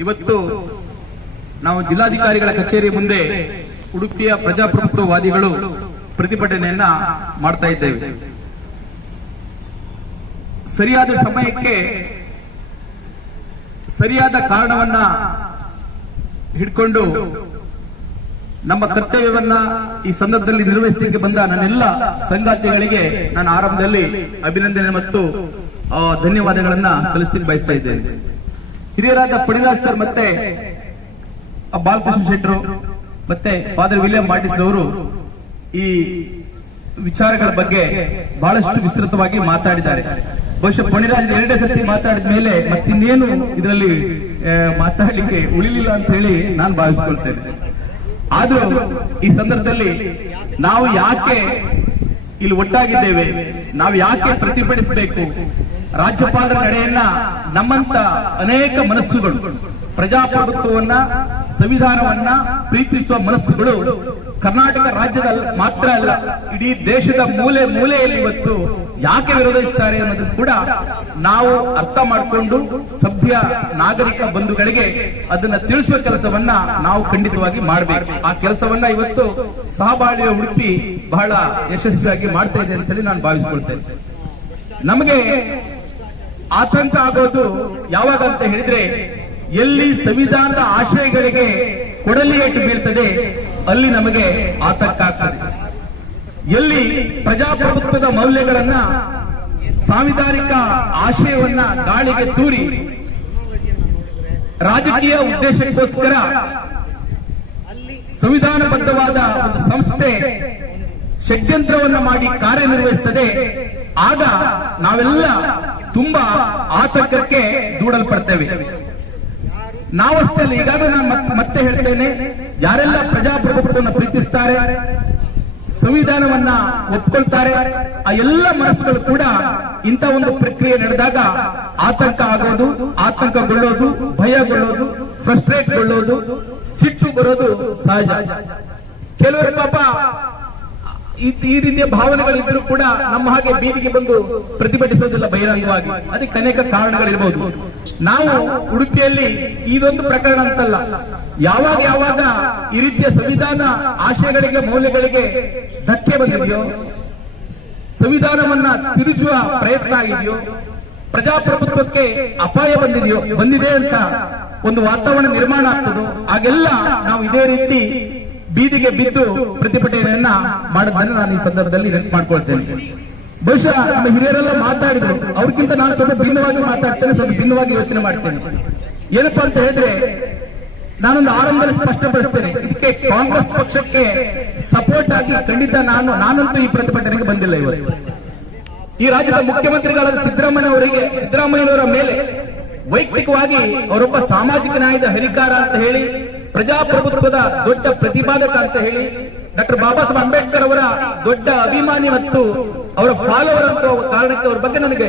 ಇವತ್ತು ನಾವು ಜಿಲ್ಲಾಧಿಕಾರಿಗಳ ಕಚೇರಿ ಮುಂದೆ ಉಡುಪಿಯ ಪ್ರಜಾಪ್ರಭುತ್ವವಾದಿಗಳು ಪ್ರತಿಭಟನೆಯನ್ನ ಮಾಡ್ತಾ ಇದ್ದೇವೆ. ಸರಿಯಾದ ಸಮಯಕ್ಕೆ ಸರಿಯಾದ ಕಾರಣವನ್ನ ಹಿಡ್ಕೊಂಡು ನಮ್ಮ ಕರ್ತವ್ಯವನ್ನ ಈ ಸಂದರ್ಭದಲ್ಲಿ ನಿರ್ವಹಿಸಲಿಕ್ಕೆ ಬಂದ ನನ್ನೆಲ್ಲ ಸಂಗಾತಿಗಳಿಗೆ ನಾನು ಆರಂಭದಲ್ಲಿ ಅಭಿನಂದನೆ ಮತ್ತು ಧನ್ಯವಾದಗಳನ್ನ ಸಲ್ಲಿಸಲಿಕ್ಕೆ ಬಯಸ್ತಾ ಇದ್ದೇನೆ. ಹಿರಿಯರಾದ ಪಣಿರಾಜ್ ಸರ್ ಮತ್ತೆ ಬಾಲಕೃಷ್ಣ ಶೆಟ್ಟರು ಮತ್ತೆ ಫಾದರ್ ವಿಲಿಯಂ ಮಾರ್ಟಿಸ್ ಅವರು ಈ ವಿಚಾರಗಳ ಬಗ್ಗೆ ಬಹಳಷ್ಟು ವಿಸ್ತೃತವಾಗಿ ಮಾತಾಡಿದ್ದಾರೆ. ಬಹುಶಃ ಪಣಿರಾಜ್ ಎರಡೇ ಸರ್ತಿ ಮಾತಾಡಿದ ಮೇಲೆ ಮತ್ತಿನ್ನೇನು ಇದರಲ್ಲಿ ಮಾತಾಡಲಿಕ್ಕೆ ಉಳಿಲಿಲ್ಲ ಅಂತ ಹೇಳಿ ನಾನು ಭಾವಿಸಿಕೊಳ್ತೇನೆ. ಆದ್ರೂ ಈ ಸಂದರ್ಭದಲ್ಲಿ ನಾವು ಯಾಕೆ ಇಲ್ಲಿ ಒಟ್ಟಾಗಿದ್ದೇವೆ, ನಾವು ಯಾಕೆ ಪ್ರತಿಭಟಿಸಬೇಕು, ರಾಜ್ಯಪಾಲರ ನಡೆಯನ್ನ ನಮ್ಮಂತ ಅನೇಕ ಮನಸ್ಸುಗಳು ಪ್ರಜಾಪ್ರಭುತ್ವವನ್ನ ಸಂವಿಧಾನವನ್ನ ಪ್ರೀತಿಸುವ ಮನಸ್ಸುಗಳು ಕರ್ನಾಟಕ ರಾಜ್ಯದ ಮಾತ್ರ ಅಲ್ಲ ಇಡೀ ದೇಶದ ಮೂಲೆ ಮೂಲೆಯಲ್ಲಿ ಇವತ್ತು ಯಾಕೆ ವಿರೋಧಿಸುತ್ತಾರೆ ಅನ್ನೋದನ್ನು ಕೂಡ ನಾವು ಅರ್ಥ ಮಾಡಿಕೊಂಡು ಸಭ್ಯ ನಾಗರಿಕ ಬಂಧುಗಳಿಗೆ ಅದನ್ನ ತಿಳಿಸುವ ಕೆಲಸವನ್ನ ನಾವು ಖಂಡಿತವಾಗಿ ಮಾಡಬೇಕು. ಆ ಕೆಲಸವನ್ನ ಇವತ್ತು ಸಹಬಾಳ್ವೆಯ ಉಡುಪಿ ಬಹಳ ಯಶಸ್ವಿಯಾಗಿ ಮಾಡ್ತಾ ಇದೆ ಅಂತ ಹೇಳಿ ನಾನು ಭಾವಿಸಿಕೊಳ್ತೇನೆ. ನಮಗೆ ಆತಂಕ ಆಗೋದು ಯಾವಾಗ ಅಂತ ಹೇಳಿದ್ರೆ, ಎಲ್ಲಿ ಸಂವಿಧಾನದ ಆಶಯಗಳಿಗೆ ಕೊಡಲಿ ಏಟು ಬೀಳ್ತದೆ ಅಲ್ಲಿ ನಮಗೆ ಆತಂಕ ಆಗ್ತದೆ. ಎಲ್ಲಿ ಪ್ರಜಾಪ್ರಭುತ್ವದ ಮೌಲ್ಯಗಳನ್ನ ಸಾಂವಿಧಾನಿಕ ಆಶಯವನ್ನ ಗಾಳಿಗೆ ತೂರಿ ರಾಜಕೀಯ ಉದ್ದೇಶಕ್ಕೋಸ್ಕರ ಸಂವಿಧಾನಬದ್ಧವಾದ ಒಂದು ಸಂಸ್ಥೆ ಷಡ್ಯಂತ್ರವನ್ನ ಮಾಡಿ ಕಾರ್ಯನಿರ್ವಹಿಸುತ್ತದೆ, ಆಗ ನಾವೆಲ್ಲ ತುಂಬಾ ಆತಂಕಕ್ಕೆ ದೂಡಲ್ಪಡ್ತೇವೆ. ನಾವಷ್ಟೇ ಅಲ್ಲ, ಈಗಾಗಲೇ ನಾನು ಮತ್ತೆ ಹೇಳ್ತೇನೆ, ಯಾರೆಲ್ಲ ಪ್ರಜಾಪ್ರಭುತ್ವವನ್ನು ಪ್ರೀತಿಸ್ತಾರೆ, ಸಂವಿಧಾನವನ್ನ ಒಪ್ಕೊಳ್ತಾರೆ, ಆ ಎಲ್ಲ ಮನಸ್ಸುಗಳು ಕೂಡ ಇಂಥ ಒಂದು ಪ್ರಕ್ರಿಯೆ ನಡೆದಾಗ ಆತಂಕ ಆಗೋದು, ಆತಂಕಗೊಳ್ಳೋದು, ಭಯಗೊಳ್ಳೋದು, ಫ್ರಸ್ಟ್ರೇಟ್ಗೊಳ್ಳೋದು, ಸಿಟ್ಟು ಬರೋದು ಸಹಜ. ಕೆಲವರು ಪಾಪ ಈ ರೀತಿಯ ಭಾವನೆಗಳಿದ್ರೂ ಕೂಡ ನಮ್ಮ ಹಾಗೆ ಬೀದಿಗೆ ಬಂದು ಪ್ರತಿಭಟಿಸೋದಿಲ್ಲ ಬಹಿರಂಗವಾಗಿ. ಅದಕ್ಕೆ ಅನೇಕ ಕಾರಣಗಳಿರಬಹುದು. ನಾವು ಉಡುಪಿಯಲ್ಲಿ ಇದೊಂದು ಪ್ರಕರಣ ಅಂತಲ್ಲ, ಯಾವಾಗ ಈ ರೀತಿಯ ಸಂವಿಧಾನ ಆಶಯಗಳಿಗೆ ಮೌಲ್ಯಗಳಿಗೆ ಧಕ್ಕೆ ಬಂದಿದೆಯೋ, ಸಂವಿಧಾನವನ್ನ ತಿರುಚುವ ಪ್ರಯತ್ನ ಆಗಿದೆಯೋ, ಪ್ರಜಾಪ್ರಭುತ್ವಕ್ಕೆ ಅಪಾಯ ಬಂದಿದೆ ಅಂತ ಒಂದು ವಾತಾವರಣ ನಿರ್ಮಾಣ ಆಗ್ತದೋ, ಆಗೆಲ್ಲ ನಾವು ಇದೇ ರೀತಿ ಬೀದಿಗೆ ಬಿದ್ದು ಪ್ರತಿಭಟನೆಯನ್ನ ಮಾಡೋದನ್ನ ನಾನು ಈ ಸಂದರ್ಭದಲ್ಲಿ ನೆನಪು ಮಾಡ್ಕೊಳ್ತೇನೆ. ಬಹುಶಃ ನಮ್ಮ ಹಿರಿಯರೆಲ್ಲ ಮಾತಾಡಿದ್ರು, ಅವ್ರಿಗಿಂತ ನಾನು ಸ್ವಲ್ಪ ಭಿನ್ನವಾಗಿ ಮಾತಾಡ್ತೇನೆ, ಸ್ವಲ್ಪ ಭಿನ್ನವಾಗಿ ಯೋಚನೆ ಮಾಡ್ತೇನೆ. ಏನಪ್ಪಾ ಅಂತ ಹೇಳಿದ್ರೆ, ನಾನೊಂದು ಆರಂಭದಲ್ಲಿ ಸ್ಪಷ್ಟಪಡಿಸ್ತೇನೆ, ಇದಕ್ಕೆ ಕಾಂಗ್ರೆಸ್ ಪಕ್ಷಕ್ಕೆ ಸಪೋರ್ಟ್ ಆಗಿ ಖಂಡಿತ ನಾನಂತೂ ಈ ಪ್ರತಿಭಟನೆಗೆ ಬಂದಿಲ್ಲ. ಇವತ್ತು ಈ ರಾಜ್ಯದ ಮುಖ್ಯಮಂತ್ರಿಗಳಾದ ಸಿದ್ದರಾಮಯ್ಯನವರ ಮೇಲೆ ವೈಯಕ್ತಿಕವಾಗಿ ಅವರೊಬ್ಬ ಸಾಮಾಜಿಕ ನ್ಯಾಯದ ಹರಿಕಾರ ಅಂತ ಹೇಳಿ, ಪ್ರಜಾಪ್ರಭುತ್ವದ ದೊಡ್ಡ ಪ್ರತಿಪಾದಕ ಅಂತ ಹೇಳಿ, ಡಾಕ್ಟರ್ ಬಾಬಾ ಸಾಹೇಬ್ ಅಂಬೇಡ್ಕರ್ ಅವರ ದೊಡ್ಡ ಅಭಿಮಾನಿ ಮತ್ತು ಅವರ ಫಾಲೋವರ್ ಅಂತ ಕಾರಣಕ್ಕೆ ಅವ್ರ ಬಗ್ಗೆ ನನಗೆ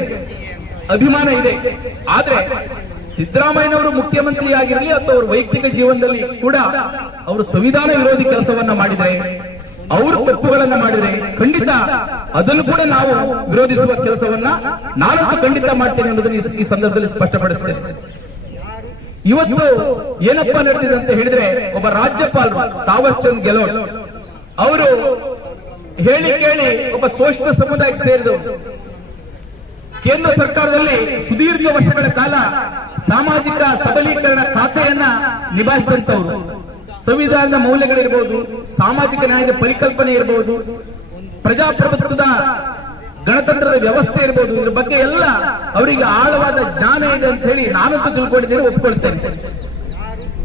ಅಭಿಮಾನ ಇದೆ. ಆದ್ರೆ ಸಿದ್ದರಾಮಯ್ಯನವರು ಮುಖ್ಯಮಂತ್ರಿ ಆಗಿರಲಿ ಅಥವಾ ಅವ್ರ ವೈಯಕ್ತಿಕ ಜೀವನದಲ್ಲಿ ಕೂಡ ಅವರು ಸಂವಿಧಾನ ವಿರೋಧಿ ಕೆಲಸವನ್ನ ಮಾಡಿದರೆ, ಅವರು ತಪ್ಪುಗಳನ್ನ ಮಾಡಿದರೆ ಖಂಡಿತ ಅದನ್ನು ಕೂಡ ನಾವು ವಿರೋಧಿಸುವ ಕೆಲಸವನ್ನ ನಾನಂತೂ ಖಂಡಿತ ಮಾಡ್ತೇನೆ ಅನ್ನೋದನ್ನು ಈ ಸಂದರ್ಭದಲ್ಲಿ ಸ್ಪಷ್ಟಪಡಿಸ್ತೇನೆ. ಇವತ್ತು ಏನಪ್ಪಾ ನಡೆದಿದೆ ಅಂತ ಹೇಳಿದ್ರೆ, ಒಬ್ಬ ರಾಜ್ಯಪಾಲರು ತಾವರ್ ಚಂದ್ ಗೆಹ್ಲೋಟ್ ಅವರು ಹೇಳಿ ಕೇಳಿ ಒಬ್ಬ ಶೋಷಿತ ಸಮುದಾಯಕ್ಕೆ ಸೇರಿದವರು, ಕೇಂದ್ರ ಸರ್ಕಾರದಲ್ಲಿ ಸುದೀರ್ಘ ವರ್ಷಗಳ ಕಾಲ ಸಾಮಾಜಿಕ ಸಬಲೀಕರಣ ಖಾತೆಯನ್ನ ನಿಭಾಯಿಸಿದಂತವರು, ಸಂವಿಧಾನದ ಮೌಲ್ಯಗಳಿರ್ಬೋದು, ಸಾಮಾಜಿಕ ನ್ಯಾಯದ ಪರಿಕಲ್ಪನೆ ಇರಬಹುದು, ಪ್ರಜಾಪ್ರಭುತ್ವದ ಗಣತಂತ್ರದ ವ್ಯವಸ್ಥೆ ಇರಬಹುದು, ಇದ್ರ ಬಗ್ಗೆ ಎಲ್ಲ ಅವರಿಗೆ ಆಳವಾದ ಜ್ಞಾನ ಇದೆ ಅಂತ ಹೇಳಿ ನಾನಂತೂ ತಿಳ್ಕೊಂಡಿದ್ದೇನೆ, ಒಪ್ಕೊಳ್ತೇನೆ.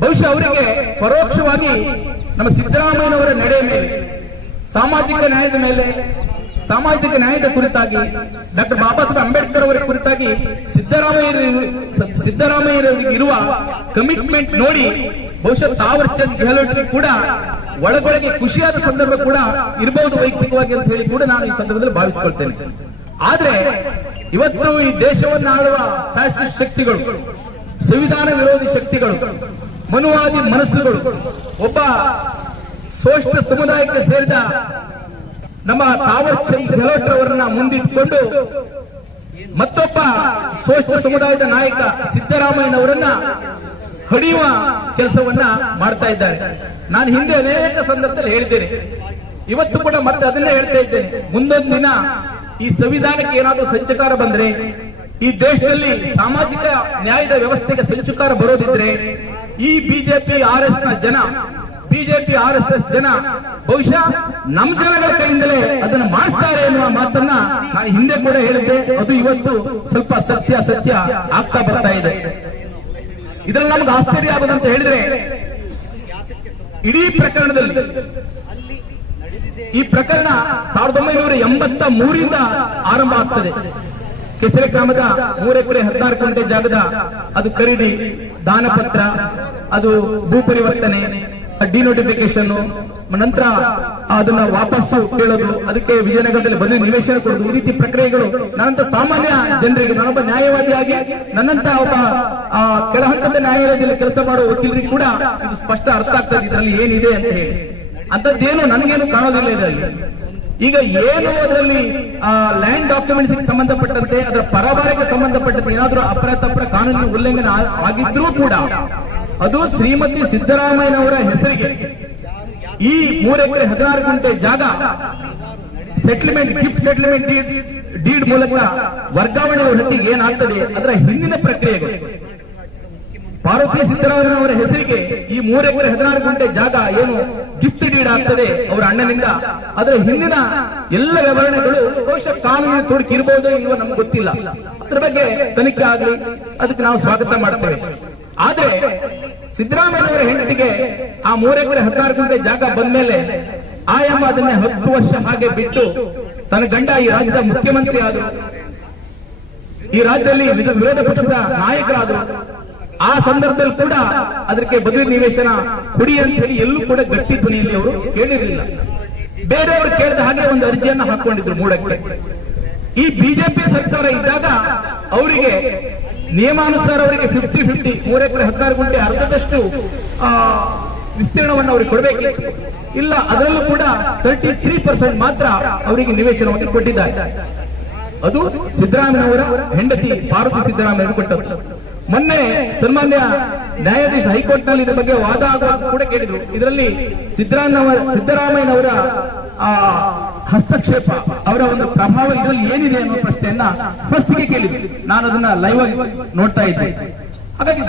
ಬಹುಶಃ ಅವರಿಗೆ ಪರೋಕ್ಷವಾಗಿ ನಮ್ಮ ಸಿದ್ದರಾಮಯ್ಯನವರ ನಡೆ ಮೇಲೆ, ಸಾಮಾಜಿಕ ನ್ಯಾಯದ ಮೇಲೆ, ಸಾಮಾಜಿಕ ನ್ಯಾಯದ ಕುರಿತಾಗಿ, ಡಾಕ್ಟರ್ ಬಾಬಾ ಸಾಹೇಬ್ ಅಂಬೇಡ್ಕರ್ ಅವರ ಕುರಿತಾಗಿ ಸಿದ್ದರಾಮಯ್ಯರಿಗೆ ಇರುವ ಕಮಿಟ್ಮೆಂಟ್ ನೋಡಿ ಬಹುಶಃ ತಾವರ್ ಚಂದ್ ಗೆಹ್ಲೋಟ್ ಕೂಡ ಒಳಗೊಳಗೆ ಖುಷಿಯಾದ ಸಂದರ್ಭ ಕೂಡ ಇರಬಹುದು ವೈಯಕ್ತಿಕವಾಗಿ ಅಂತ ಹೇಳಿ ಕೂಡ ನಾನು ಈ ಸಂದರ್ಭದಲ್ಲಿ ಭಾವಿಸಿಕೊಳ್ತೇನೆ. ಆದ್ರೆ ಇವತ್ತು ಈ ದೇಶವನ್ನು ಆಳುವ ಫ್ಯಾಸಿಸ್ಟ್ ಶಕ್ತಿಗಳು, ಸಂವಿಧಾನ ವಿರೋಧಿ ಶಕ್ತಿಗಳು, ಮನುವಾದಿ ಮನಸ್ಸುಗಳು, ಒಬ್ಬ ಶೋಷಿತ ಸಮುದಾಯಕ್ಕೆ ಸೇರಿದ ನಮ್ಮ ತಾವರ್ ಚಂದ್ ಗೆಹ್ಲೋಟ್ ಅವರನ್ನ ಮುಂದಿಟ್ಟುಕೊಂಡು ಮತ್ತೊಬ್ಬ ಶೋಷಿತ ಸಮುದಾಯದ ನಾಯಕ ಸಿದ್ದರಾಮಯ್ಯನವರನ್ನ ಹಡಿಯುವ ಕೆಲಸವನ್ನ ಮಾಡ್ತಾ ಇದ್ದಾರೆ. ನಾನು ಹಿಂದೆ ಅನೇಕ ಸಂದರ್ಭದಲ್ಲಿ ಹೇಳಿದ್ದೇನೆ, ಇವತ್ತು ಕೂಡ ಮತ್ತೆ ಅದನ್ನೇ ಹೇಳ್ತಾ ಇದ್ದೇನೆ. ಮುಂದೊಂದು ದಿನ ಈ ಸಂವಿಧಾನಕ್ಕೆ ಏನಾದರೂ ಸಂಚಕಾರ ಬಂದ್ರೆ, ಈ ದೇಶದಲ್ಲಿ ಸಾಮಾಜಿಕ ನ್ಯಾಯದ ವ್ಯವಸ್ಥೆಗೆ ಸಂಚಕಾರ ಬರೋದಿದ್ರೆ, ಈ ಬಿಜೆಪಿ RS ಜನ ಬಹುಶಃ ನಮ್ಮ ಜನಗಳ ಕೈಯಿಂದಲೇ ಅದನ್ನು ಮಾಡಿಸ್ತಾರೆ ಎನ್ನುವ ಮಾತನ್ನ ನಾನು ಹಿಂದೆ ಕೂಡ ಹೇಳಿದ್ದೆ. ಅದು ಇವತ್ತು ಸ್ವಲ್ಪ ಸತ್ಯ ಆಗ್ತಾ ಬರ್ತಾ ಇದೆ. ಇದರಲ್ಲಿ ನಮ್ಗೆ ಆಶ್ಚರ್ಯ ಆಗೋದಂತ ಹೇಳಿದ್ರೆ, ಇಡೀ ಪ್ರಕರಣದಲ್ಲಿ ಈ ಪ್ರಕರಣ 1983ರಿಂದ ಆರಂಭ ಆಗ್ತದೆ. ಕೆಸರೆ ಗ್ರಾಮದ 3 ಎಕರೆ 16 ಗುಂಟೆ ಜಾಗದ ಅದು ಖರೀದಿ, ದಾನಪತ್ರ, ಅದು ಭೂ ಪರಿವರ್ತನೆ, ಡಿನೋಟಿಫಿಕೇಶನ್, ನಂತರ ಅದನ್ನ ವಾಪಸ್ಸು ಕೇಳೋದು, ಅದಕ್ಕೆ ವಿಜಯನಗರದಲ್ಲಿ ಬಂದು ನಿವೇಶನ ಕೊಡೋದು, ಈ ರೀತಿ ಪ್ರಕ್ರಿಯೆಗಳು ನನ್ನಂತ ಸಾಮಾನ್ಯ ಜನರಿಗೆ, ನಾನೊಬ್ಬ ನ್ಯಾಯವಾದಿಯಾಗಿ ನನ್ನಂತ ಒಬ್ಬ ಕೆಳಹಂತದ ನ್ಯಾಯಾಲಯದಲ್ಲಿ ಕೆಲಸ ಮಾಡುವ ವಕೀಲರಿಗೆ ಕೂಡ ಇದು ಸ್ಪಷ್ಟ ಅರ್ಥ ಆಗ್ತದೆ ಇದರಲ್ಲಿ ಏನಿದೆ ಅಂತ ಹೇಳಿ. ಅಂತದ್ದೇನು ನನಗೇನು ಕಾಣೋದಿಲ್ಲ ಇದರಲ್ಲಿ. ಈಗ ಏನು ಅದರಲ್ಲಿ ಲ್ಯಾಂಡ್ ಡಾಕ್ಯುಮೆಂಟ್ಸ್ ಸಂಬಂಧಪಟ್ಟಂತೆ, ಅದರ ಪರಭಾರಕ್ಕೆ ಸಂಬಂಧಪಟ್ಟಂತೆ ಏನಾದರೂ ಅಪರಾಧ ಕಾನೂನಿನ ಉಲ್ಲಂಘನೆ ಆಗಿದ್ರೂ ಕೂಡ ಅದು ಶ್ರೀಮತಿ ಸಿದ್ದರಾಮಯ್ಯನವರ ಹೆಸರಿಗೆ ಈ 3 ಎಕರೆ 16 ಗುಂಟೆ ಜಾಗ ಸೆಟ್ಲ್ಮೆಂಟ್, ಗಿಫ್ಟ್ ಸೆಟ್ಲ್ಮೆಂಟ್ ಡೀಡ್ ಮೂಲಕ ವರ್ಗಾವಣೆ ಹೊತ್ತಿಗೆ ಏನಾಗ್ತದೆ ಅದರ ಹಿಂದಿನ ಪ್ರಕ್ರಿಯೆಗಳು. ಪಾರ್ವತಿ ಸಿದ್ದರಾಮಯ್ಯನವರ ಹೆಸರಿಗೆ ಈ 3 ಎಕರೆ 16 ಗುಂಟೆ ಜಾಗ ಏನು ಗಿಫ್ಟ್ ಡೀಡ್ ಆಗ್ತದೆ ಅವರ ಅಣ್ಣನಿಂದ, ಅದರ ಹಿಂದಿನ ಎಲ್ಲ ವಿವರಣೆಗಳು ಬಹುಶಃ ಕಾನೂನಿನ ತೊಡಕು ಇರಬಹುದು ಇಲ್ವೋ ನಮ್ಗೆ ಗೊತ್ತಿಲ್ಲ. ಅದ್ರ ಬಗ್ಗೆ ತನಿಖೆ ಆಗಲಿ, ಅದಕ್ಕೆ ನಾವು ಸ್ವಾಗತ ಮಾಡ್ತೇವೆ. ಆದ್ರೆ ಸಿದ್ದರಾಮಯ್ಯನವರ ಹೆಂಡತಿಗೆ ಆ 3 ಎಕರೆ 16 ಗುಂಟೆ ಜಾಗ ಬಂದ್ಮೇಲೆ ಆಯಮ್ಮ ಅದನ್ನೇ 10 ವರ್ಷ ಹಾಗೆ ಬಿಟ್ಟು ತನ್ನ ಗಂಡ ಈ ರಾಜ್ಯದ ಮುಖ್ಯಮಂತ್ರಿ ಆದರು, ಈ ರಾಜ್ಯದಲ್ಲಿ ವಿರೋಧ ಪಕ್ಷದ ನಾಯಕರಾದರು. ಆ ಸಂದರ್ಭದಲ್ಲಿ ಕೂಡ ಅದಕ್ಕೆ ಬದಲಿ ನಿವೇಶನ ಕೊಡಿ ಅಂತ ಹೇಳಿ ಎಲ್ಲೂ ಕೂಡ ಗಟ್ಟಿ ಧ್ವನಿಯಲ್ಲಿ ಅವರು ಕೇಳಿರಲಿಲ್ಲ. ಬೇರೆಯವರು ಕೇಳಿದ ಹಾಗೆ ಒಂದು ಅರ್ಜಿಯನ್ನ ಹಾಕೊಂಡಿದ್ರು ಮೂಡಕ್ಕೆ. ಈ ಬಿಜೆಪಿ ಸರ್ಕಾರ ಇದ್ದಾಗ ಅವರಿಗೆ ನಿಯಮಾನುಸಾರ ಅವರಿಗೆ 50-50 3 ಎಕರೆ 16 ಗುಂಟೆ ಅರ್ಧದಷ್ಟು ವಿಸ್ತೀರ್ಣವನ್ನು ಅವರಿಗೆ ಕೊಡಬೇಕಿತ್ತು. ಇಲ್ಲ, ಅದರಲ್ಲೂ ಕೂಡ 33% ಮಾತ್ರ ಅವರಿಗೆ ನಿವೇಶನವನ್ನು ಕೊಟ್ಟಿದ್ದಾರೆ. ಅದು ಸಿದ್ದರಾಮಯ್ಯನವರ ಹೆಂಡತಿ ಪಾರ್ವತಿ ಸಿದ್ದರಾಮಯ್ಯ ಕೊಟ್ಟದ್ದು. ಮೊನ್ನೆ ಸನ್ಮಾನ್ಯ ನ್ಯಾಯಾಧೀಶ ಹೈಕೋರ್ಟ್ ನಲ್ಲಿ ಇದರ ಬಗ್ಗೆ ವಾದ ಆಗುವ ಕೂಡ ಕೇಳಿದ್ರು. ಇದರಲ್ಲಿ ಸಿದ್ದರಾಮಯ್ಯನವರ ಹಸ್ತಕ್ಷೇಪ, ಅವರ ಒಂದು ಪ್ರಭಾವ ಇದರಲ್ಲಿ ಏನಿದೆ ಅನ್ನೋ ಪ್ರಶ್ನೆಯನ್ನ ಫಸ್ಟ್ಗೆ ಕೇಳಿದ್ರು. ನಾನು ಅದನ್ನ ಲೈವ್ ಆಗಿ ನೋಡ್ತಾ ಇದ್ದೆ. ಹಾಗಾಗಿ